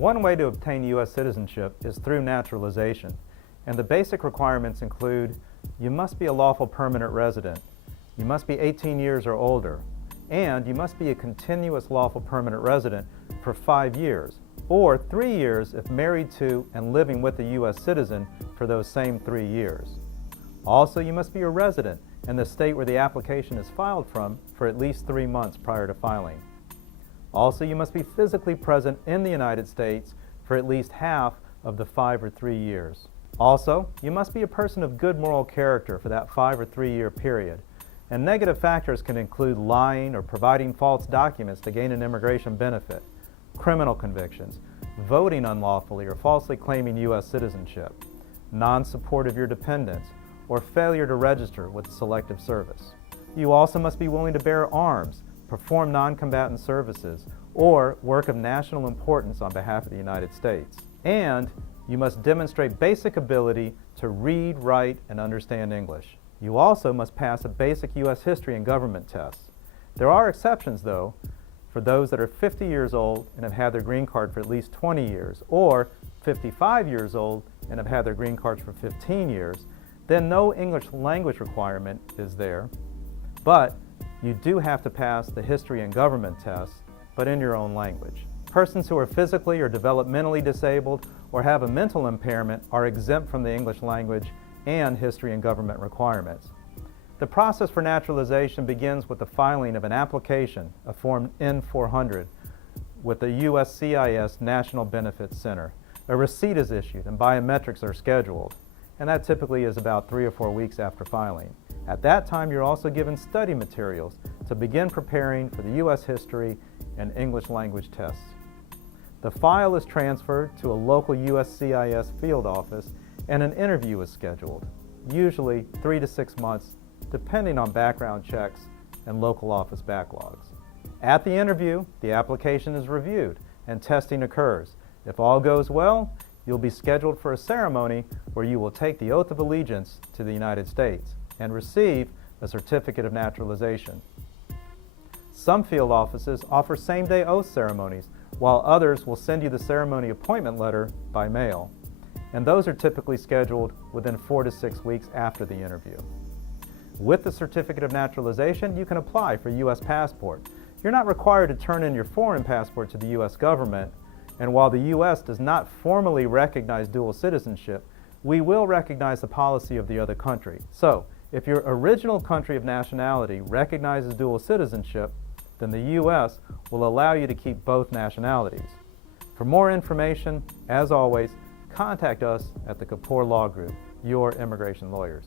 One way to obtain U.S. citizenship is through naturalization, and the basic requirements include you must be a lawful permanent resident, you must be 18 years or older, and you must be a continuous lawful permanent resident for 5 years, or 3 years if married to and living with a U.S. citizen for those same 3 years. Also, you must be a resident in the state where the application is filed from for at least 3 months prior to filing. Also, you must be physically present in the United States for at least half of the 5 or 3 years. Also, you must be a person of good moral character for that 5 or 3 year period. And negative factors can include lying or providing false documents to gain an immigration benefit, criminal convictions, voting unlawfully or falsely claiming U.S. citizenship, non-support of your dependents, or failure to register with the Selective Service. You also must be willing to bear arms, perform non-combatant services, or work of national importance on behalf of the United States. And you must demonstrate basic ability to read, write, and understand English. You also must pass a basic U.S. history and government test. There are exceptions, though, for those that are 50 years old and have had their green card for at least 20 years, or 55 years old and have had their green cards for 15 years, then no English language requirement is there, but you do have to pass the history and government test, but in your own language. Persons who are physically or developmentally disabled or have a mental impairment are exempt from the English language and history and government requirements. The process for naturalization begins with the filing of an application, a Form N-400, with the USCIS National Benefits Center. A receipt is issued and biometrics are scheduled, and that typically is about 3 or 4 weeks after filing. At that time, you're also given study materials to begin preparing for the U.S. history and English language tests. The file is transferred to a local USCIS field office and an interview is scheduled, usually 3 to 6 months, depending on background checks and local office backlogs. At the interview, the application is reviewed and testing occurs. If all goes well, you'll be scheduled for a ceremony where you will take the oath of allegiance to the United States and receive a certificate of naturalization. Some field offices offer same-day oath ceremonies, while others will send you the ceremony appointment letter by mail. And those are typically scheduled within 4 to 6 weeks after the interview. With the certificate of naturalization, you can apply for a U.S. passport. You're not required to turn in your foreign passport to the U.S. government, and while the U.S. does not formally recognize dual citizenship, we will recognize the policy of the other country. So, if your original country of nationality recognizes dual citizenship, then the U.S. will allow you to keep both nationalities. For more information, as always, contact us at the Kapoor Law Group, your immigration lawyers.